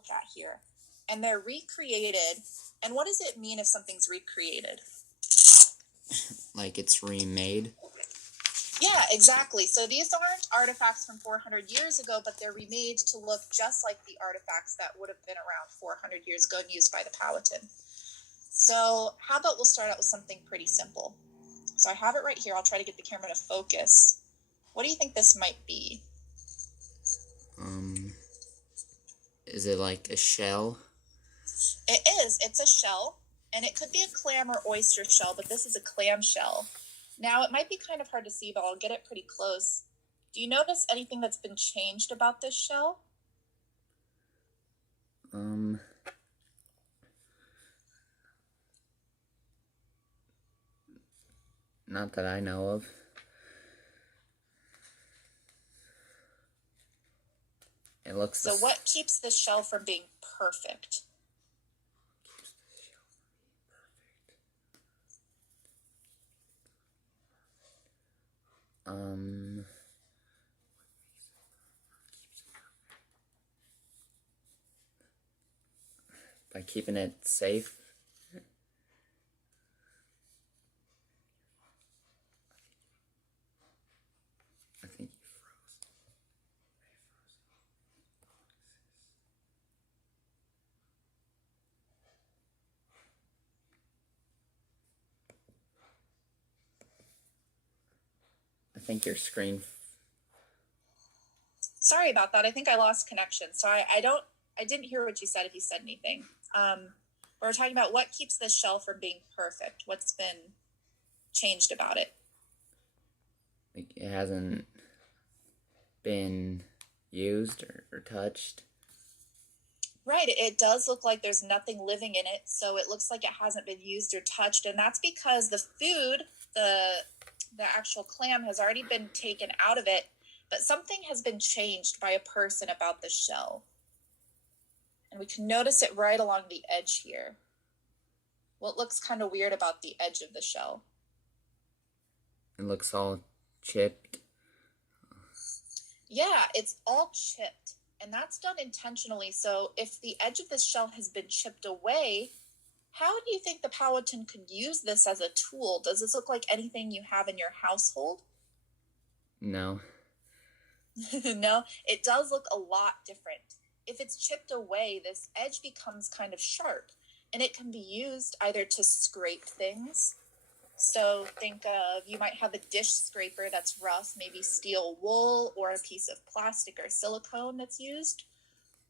look at here. And they're recreated. And what does it mean if something's recreated? Like it's remade? Yeah, exactly. So these aren't artifacts from 400 years ago, but they're remade to look just like the artifacts that would have been around 400 years ago and used by the Powhatan. So how about we'll start out with something pretty simple. So I have it right here. I'll try to get the camera to focus. What do you think this might be? Is it like a shell? It is. It's a shell, and it could be a clam or oyster shell, but this is a clam shell. Now, it might be kind of hard to see, but I'll get it pretty close. Do you notice anything that's been changed about this shell? Not that I know of. It looks So what keeps this shell from being perfect? By keeping it safe. I think you froze. I think your screen. Sorry about that. I think I lost connection. So I didn't hear what you said if you said anything. We're talking about what keeps this shell from being perfect. What's been changed about it? Like it hasn't been used or touched. Right. It does look like there's nothing living in it. So it looks like it hasn't been used or touched. And that's because the food, the actual clam has already been taken out of it, but something has been changed by a person about the shell. And we can notice it right along the edge here. What looks kind of weird about the edge of the shell? It looks all chipped. Yeah, it's all chipped. And that's done intentionally. So if the edge of this shell has been chipped away, how do you think the Powhatan could use this as a tool? Does this look like anything you have in your household? No. No, it does look a lot different. If it's chipped away, this edge becomes kind of sharp, and it can be used either to scrape things. So think of, you might have a dish scraper that's rough, maybe steel wool or a piece of plastic or silicone that's used.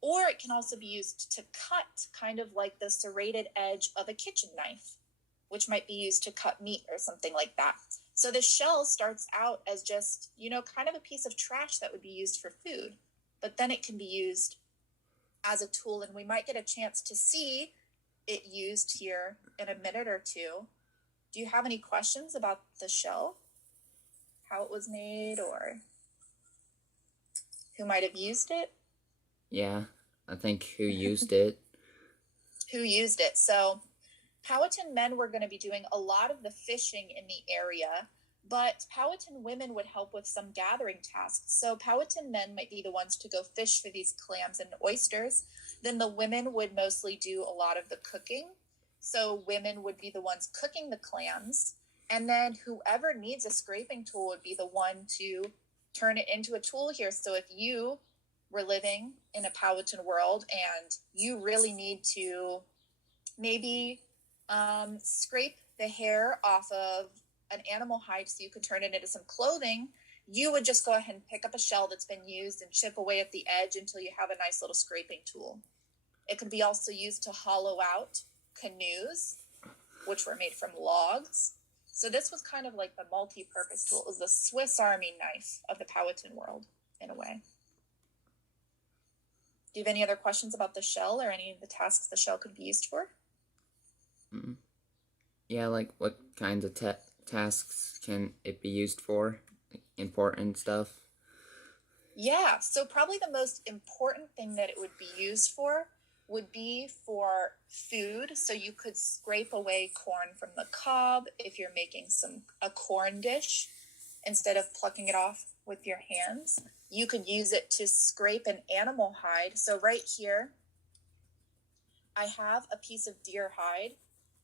Or it can also be used to cut, kind of like the serrated edge of a kitchen knife, which might be used to cut meat or something like that. So the shell starts out as just, kind of a piece of trash that would be used for food, but then it can be used as a tool, and we might get a chance to see it used here in a minute or two. Do you have any questions about the shell? How it was made, or who might have used it? Yeah, I think who used it. Who used it? So Powhatan men were going to be doing a lot of the fishing in the area, but Powhatan women would help with some gathering tasks. So Powhatan men might be the ones to go fish for these clams and oysters. Then the women would mostly do a lot of the cooking. So women would be the ones cooking the clams. And then whoever needs a scraping tool would be the one to turn it into a tool here. So if you were living in a Powhatan world and you really need to maybe scrape the hair off of an animal hide so you could turn it into some clothing, you would just go ahead and pick up a shell that's been used and chip away at the edge until you have a nice little scraping tool. It could be also used to hollow out canoes, which were made from logs. So this was kind of like the multi-purpose tool. It was the Swiss Army knife of the Powhatan world, in a way. Do you have any other questions about the shell or any of the tasks the shell could be used for? Yeah, like what kinds of tasks can it be used for? Important stuff? Yeah, so probably the most important thing that it would be used for would be for food. So you could scrape away corn from the cob if you're making a corn dish. Instead of plucking it off with your hands, you could use it to scrape an animal hide. So right here, I have a piece of deer hide.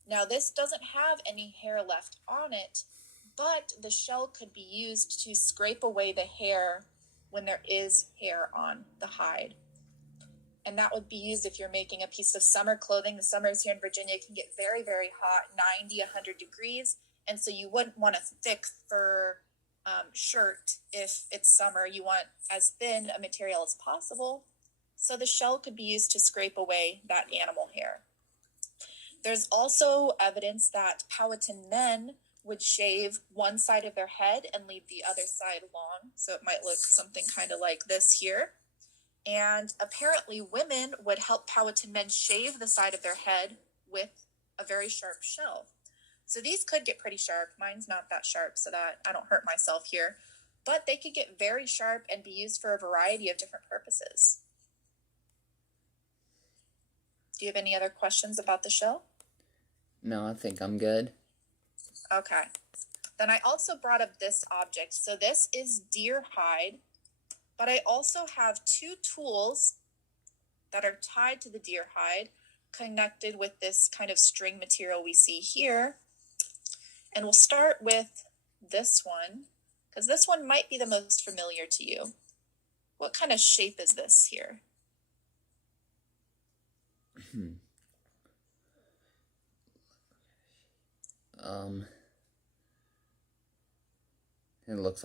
Now, this doesn't have any hair left on it, but the shell could be used to scrape away the hair when there is hair on the hide. And that would be used if you're making a piece of summer clothing. The summers here in Virginia can get very, very hot, 90, 100 degrees. And so you wouldn't want a thick fur shirt if it's summer. You want as thin a material as possible. So the shell could be used to scrape away that animal hair. There's also evidence that Powhatan men would shave one side of their head and leave the other side long. So it might look something kind of like this here. And apparently women would help Powhatan men shave the side of their head with a very sharp shell. So these could get pretty sharp. Mine's not that sharp, so that I don't hurt myself here. But they could get very sharp and be used for a variety of different purposes. Do you have any other questions about the shell? No, I think I'm good. Okay. Then I also brought up this object. So this is deer hide, but I also have two tools that are tied to the deer hide, connected with this kind of string material we see here. And we'll start with this one, because this one might be the most familiar to you. What kind of shape is this here? It looks like